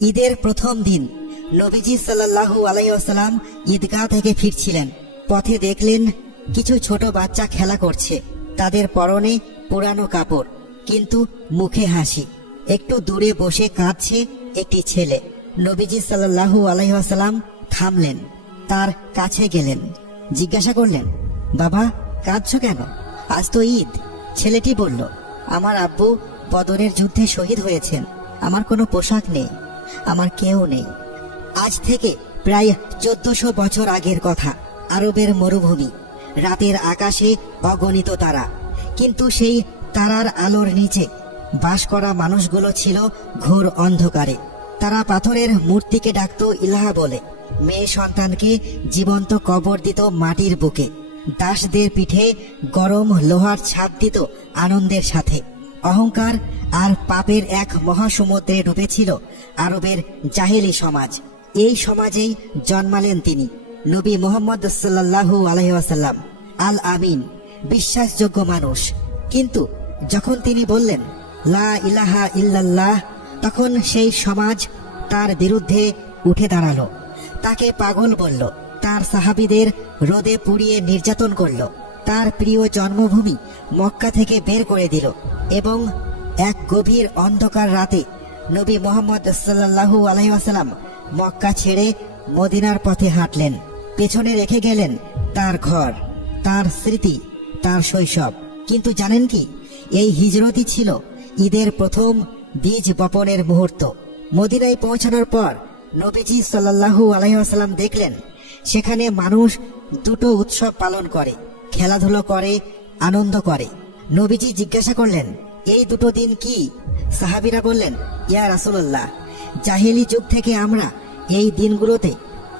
ঈদের প্রথম দিন নবীজি সাল্লাল্লাহু আলাইহি ওয়াসাল্লাম ঈদগাহ থেকে ফিরছিলেন। পথে দেখলেন কিছু ছোট বাচ্চা খেলা করছে। তাদের পরনে পুরানো কাপড়, কিন্তু মুখে হাসি। একটু দূরে বসে কাঁদছে একটি ছেলে। নবীজি সাল্লাল্লাহু আলাইহি ওয়াসাল্লাম থামলেন, তার কাছে গেলেন, জিজ্ঞাসা করলেন, বাবা কাঁদছো কেন? আজ তো ঈদ। ছেলেটি বলল, আমার আব্বু বদরের যুদ্ধে শহীদ হয়েছেন। আমার কোনো পোশাক নেই, আমার কেউ নেই। আজ থেকে প্রায় 1400 বছর আগের কথা। আরবের মরুভূমি, রাতের আকাশে অগণিত তারা, কিন্তু সেই তারার আলোর নিচে বাস করা মানুষগুলো ছিল ঘোর অন্ধকারে। তারা পাথরের মূর্তিকে ডাকত ইলাহা বলে, মেয়ে সন্তানকে জীবন্ত কবর দিত মাটির বুকে, দাসদের পিঠে গরম লোহার ছাপ দিত আনন্দের সাথে। অহংকার আর পাপের এক মহাসমুদ্রে ডুবেছিল আরবের জাহেলি সমাজ। এই সমাজেই জন্মালেন তিনি, নবী মুহাম্মদ সাল্লাল্লাহু আলাইহি ওয়াসাল্লাম, আল আমিন, বিশ্বাসযোগ্য মানুষ। কিন্তু যখন তিনি বললেন লা ইলাহা ইল্লাল্লাহ, তখন সেই সমাজ তার বিরুদ্ধে উঠে দাঁড়ালো। তাকে পাগল বলল, তার সাহাবীদের রোদে পুড়িয়ে নির্যাতন করল, তার প্রিয় জন্মভূমি মক্কা থেকে বের করে দিল। এবং এক গভীর অন্ধকার রাতে নবী মুহাম্মদ সাল্লাল্লাহু আলাইহি ওয়াসাল্লাম মক্কা ছেড়ে মদিনার পথে হাঁটলেন। পেছনে রেখে গেলেন তার ঘর, তার স্মৃতি, তার শৈশব। কিন্তু জানেন কি, এই হিজরতই ছিল ঈদের প্রথম বীজ বপনের মুহূর্ত। মদিনায় পৌঁছানোর পর নবীজি সাল্লাল্লাহু আলাইহি ওয়াসাল্লাম দেখলেন সেখানে মানুষ দুটো উৎসব পালন করে, খেলাধুলো করে, আনন্দ করে। নবীজি জিজ্ঞাসা করলেন, এই দুটো দিন কি? সাহাবীরা বললেন, ইয়া রাসূলুল্লাহ, জাহেলি যুগ থেকে আমরা এই দিনগুলোতে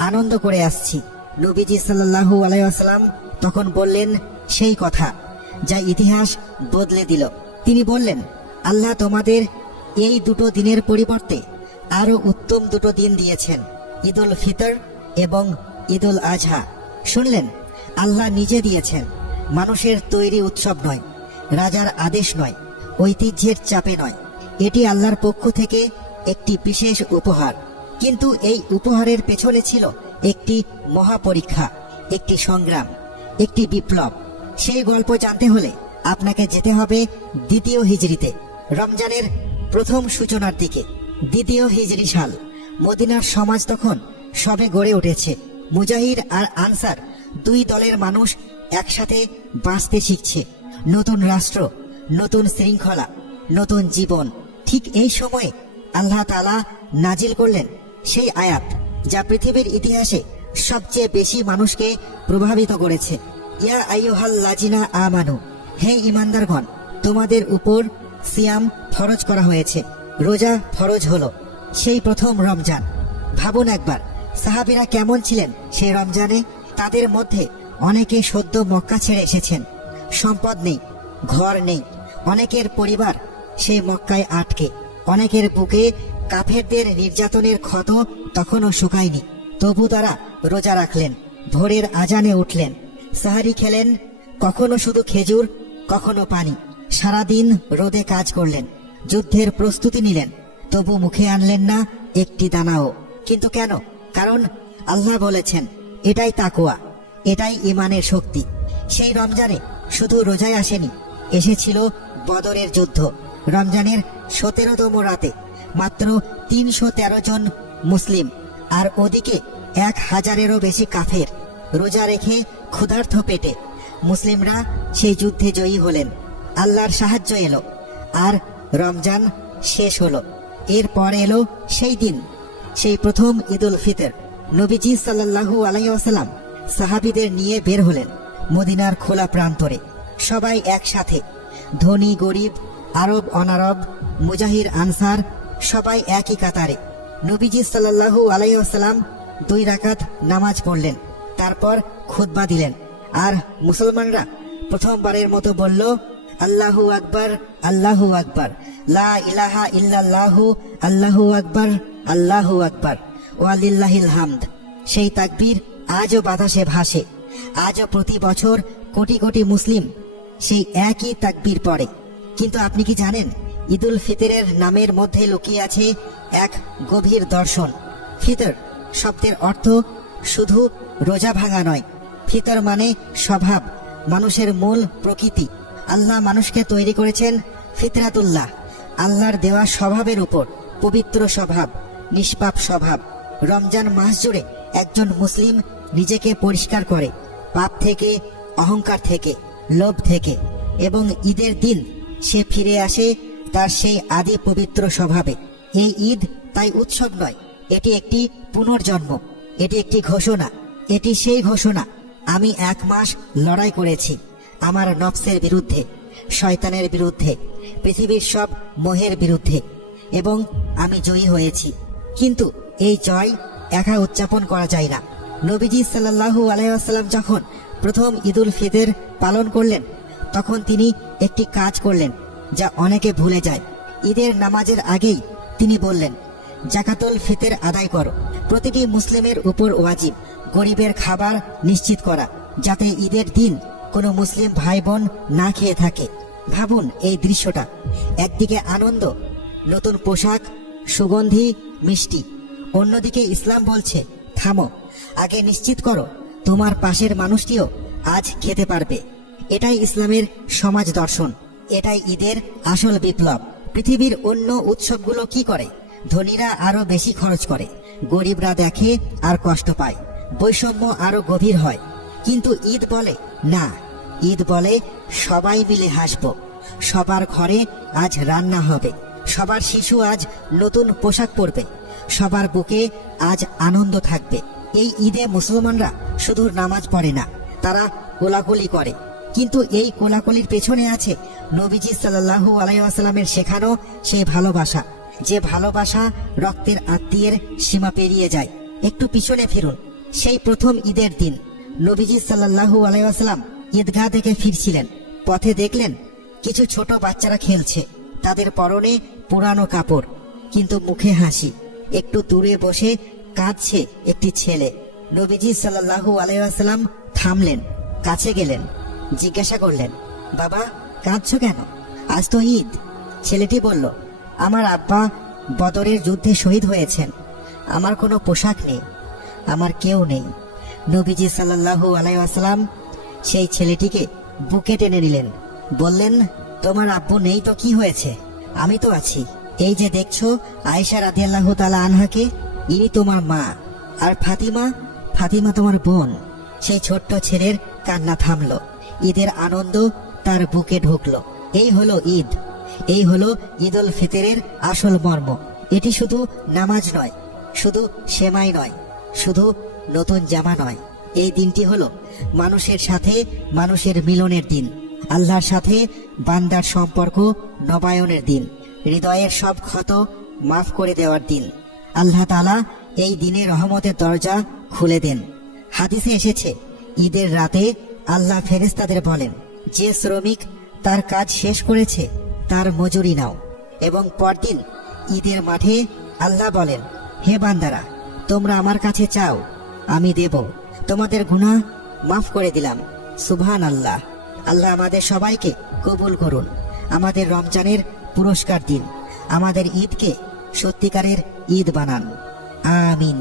আনন্দ করে আসছি। নবীজি সাল্লাল্লাহু আলাইহি ওয়াসাল্লাম তখন বললেন সেই কথা যা ইতিহাস বদলে দিল। তিনি বললেন, আল্লাহ তোমাদের এই দুটো দিনের পরিবর্তে আরো উত্তম দুটো দিন দিয়েছেন, ঈদুল ফিতর এবং ঈদুল আজহা। শুনলেন, আল্লাহ নিজে দিয়েছেন, মানুষের তৈরি উৎসব নয়, রাজার আদেশ নয়, ঐতিহ্যের চাপে নয়। এটি আল্লাহর পক্ষ থেকে একটি বিশেষ উপহার। কিন্তু এই উপহারের পেছনে ছিল একটি মহাপরীক্ষা, একটি সংগ্রাম, একটি বিপ্লব। সেই গল্প জানতে হলে আপনাকে যেতে হবে দ্বিতীয় হিজরিতে, রমজানের প্রথম সূচনার দিকে। দ্বিতীয় হিজরি সাল। মদিনার সমাজ তখন সবে গড়ে উঠেছে। মুজাহির আর আনসার দুই দলের মানুষ একসাথে বাঁচতে শিখছে। নতুন রাষ্ট্র, নতুন শৃঙ্খলা, নতুন জীবন। ঠিক এই সময়ে আল্লাহ তাআলা নাজিল করলেন সেই আয়াত যা পৃথিবীর ইতিহাসে সবচেয়ে বেশি মানুষকে প্রভাবিত করেছে। ইয়া আইয়ুহাল্লাযিনা আমানু, হে ঈমানদারগণ, তোমাদের উপর সিয়াম ফরজ করা হয়েছে, রোজা ফরজ হলো। সেই প্রথম রমজান। ভাবুন একবার, সাহাবীরা কেমন ছিলেন সেই রমজানে? তাদের মধ্যে অনেকে সদ্য মক্কা ছেড়ে এসেছেন, সম্পদ নেই, ঘর নেই। অনেকের পরিবার সেই মক্কায় আটকে। অনেকের বুকে কাফেরদের নির্যাতনের ক্ষত তখনও শুকায়নি। তবু তারা রোজা রাখলেন, ভোরের আজানে উঠলেন, সাহারি খেলেন, কখনো শুধু খেজুর, কখনো পানি। সারাদিন রোদে কাজ করলেন, যুদ্ধের প্রস্তুতি নিলেন, তবু মুখে আনলেন না একটি দানাও। কিন্তু কেন? কারণ আল্লাহ বলেছেন, এটাই তাকওয়া, এটাই ঈমানের শক্তি। সেই রমজানে শুধু রোজাই আসেনি, এসেছিল বদরের যুদ্ধ। রমজানের 17তম রাতে মাত্র 313 জন মুসলিম, আর ওদিকে 1000-এরও বেশি কাফের। রোজা রেখে ক্ষুধার্ত পেটে মুসলিমরা সেই যুদ্ধে জয়ী হলেন। আল্লাহর সাহায্য এলো, আর রমজান শেষ হলো। এরপর এলো সেই দিন, সেই প্রথম ঈদুল ফিতর। নবীজি সাল্লাল্লাহু আলাইহি ওয়াসাল্লাম সাহাবীদের নিয়ে বের হলেন মদিনার খোলা প্রান্তরে। সবাই একসাথে, ধনী গরিব, আরব অনারব, মুজাহির আনসার, সবাই একই কাতারে। নবীজি সাল্লাল্লাহু আলাইহি ওয়াসাল্লাম 2 রাকাত নামাজ পড়লেন, তারপর খুতবা দিলেন। আর মুসলমানরা প্রথমবারের মতো বলল, আল্লাহু আকবার, আল্লাহু আকবার, লা ইলাহা ইল্লাল্লাহু, আল্লাহু আকবার, আল্লাহু আকবার, ওয়ালিল্লাহিল হামদ। সেই তাকবীর আজও বাতাসে ভাসে। আজও প্রতি বছর কোটি কোটি মুসলিম সেই একই তাকবীর পড়ে। কিন্তু আপনি কি জানেন ঈদুল ফিতরের নামের মধ্যে লুকিয়ে আছে এক গভীর দর্শন। ফিতর শব্দের অর্থ শুধু রোজা ভাঙা নয়। ফিতর মানে স্বভাব, মানুষের মূল প্রকৃতি। আল্লাহ মানুষকে তৈরি করেছেন ফিতরাতুল্লাহ, আল্লাহর দেওয়া স্বভাবের উপর, পবিত্র স্বভাব, নিষ্পাপ স্বভাব। রমজান মাস জুড়ে একজন মুসলিম নিজেকে পরিষ্কার করে পাপ থেকে, অহংকার থেকে, লোভ থেকে, এবং ঈদের দিন সে ফিরে আসে তার সেই আদি পবিত্র স্বভাবে। এই ঈদ তাই উৎসব নয়, এটি একটি পুনর্জন্ম, এটি একটি ঘোষণা। এটি সেই ঘোষণা, আমি 1 মাস লড়াই করেছি আমার নফসের বিরুদ্ধে, শয়তানের বিরুদ্ধে, পৃথিবীর সব মোহের বিরুদ্ধে, এবং আমি জয়ী হয়েছি। কিন্তু এই জয় একা উদযাপন করা যায় না। নবীজি সাল্লাল্লাহু আলাইহি ওয়াসাল্লাম যখন প্রথম ঈদুল ফিতর পালন করলেন, তখন তিনি একটি কাজ করলেন যা অনেকে ভুলে যায়। ঈদের নামাজের আগেই তিনি বললেন, জাকাতুল ফিতর আদায় করো। প্রতিটি মুসলিমের উপর ওয়াজিব গরিবের খাবার নিশ্চিত করা, যাতে ঈদের দিন কোনো মুসলিম ভাই বোন না খেয়ে থাকে। ভাবুন এই দৃশ্যটা, একদিকে আনন্দ, নতুন পোশাক, সুগন্ধি, মিষ্টি, অন্যদিকে ইসলাম বলছে, থামো, আগে নিশ্চিত করো তোমার পাশের মানুষটিও আজ খেতে পারবে। এটাই ইসলামের সমাজ দর্শন, এটাই ঈদের আসল বিপ্লব। পৃথিবীর অন্য উৎসবগুলো কি করে? ধনীরা আরো বেশি খরচ করে, গরিবরা দেখে আর কষ্ট পায়, বৈষম্য আরো গভীর হয়। কিন্তু ঈদ বলে না, ঈদ বলে সবাই মিলে হাসবো, সবার ঘরে আজ রান্না হবে, সবার শিশু আজ নতুন পোশাক পরবে, সবার বুকে আজ আনন্দ থাকবে। এই ঈদে মুসলমানরা শুধু নামাজ পড়ে না, তারা কোলাকুলি করে। কিন্তু এই কোলাকুলির পেছনে আছে নবীজি সাল্লাল্লাহু আলাইহি ওয়াসাল্লামের শেখানো সেই ভালোবাসা, যে ভালোবাসা রক্তের আত্মীয়ের সীমা পেরিয়ে যায়। একটু পিছনে ফিরুন, সেই প্রথম ঈদের দিন নবীজি সাল্লাল্লাহু আলাইহি ওয়াসাল্লাম ঈদগাহ থেকে ফিরছিলেন। পথে দেখলেন কিছু ছোট বাচ্চারা খেলছে, তাদের পরনে পুরানো কাপড়, কিন্তু মুখে হাসি। একটু দূরে বসে কাঁদছে একটি ছেলে। নবীজি সাল্লাল্লাহু আলাইহি ওয়াসাল্লাম থামলেন, কাছে গেলেন, জিজ্ঞাসা করলেন, বাবা কাঁদছো কেন? আজ তো ঈদ। ছেলেটি বলল, আমার আব্বা বদরের যুদ্ধে শহীদ হয়েছেন, আমার কোনো পোশাক নেই, আমার কেউ নেই। নবীজি সাল্লাল্লাহু আলাইহি ওয়াসাল্লাম সেই ছেলেটিকে বুকে টেনে নিলেন, বললেন, তোমার আব্বু নেই তো কি হয়েছে, আমি তো আছি। এই যে দেখছো আয়েশা রাদিয়াল্লাহু তাআলা আনহাকে, ইনি তোমার মা, আর ফাতিমা তোমার বোন। সেই ছোট্ট ছেলের কান্না থামলো, ঈদের আনন্দ তার বুকে ঢুকলো। এই হলো ঈদ, এই হলো ঈদুল ফিতরের আসল মর্ম। এটি শুধু নামাজ নয়, শুধু সেমাই নয়, শুধু নতুন জামা নয়। এই দিনটি হলো মানুষের সাথে মানুষের মিলনের দিন, আল্লাহর সাথে বান্দার সম্পর্ক নবায়নের দিন, হৃদয়ের সব ক্ষত মাফ করে দেওয়ার দিন। আল্লাহ তাআলা এই দিনে রহমতের দরজা খুলে দেন। হাদিসে এসেছে, ঈদের রাতে আল্লাহ ফেরেশতাদের বলেন, যে শ্রমিক তার কাজ শেষ করেছে তার মজুরি নাও। এবং পরদিন ঈদের মাঠে আল্লাহ বলেন, হে বান্দারা, তোমরা আমার কাছে চাও, আমি দেব, তোমাদের গুনাহ মাফ করে দিলাম। সুবহানাল্লাহ। আল্লাহ আমাদের সবাইকে কবুল করুন, আমাদের রমজানের পুরস্কার দিন, আমাদের ঈদকে সত্যিকারের ঈদ বানান। আমিন।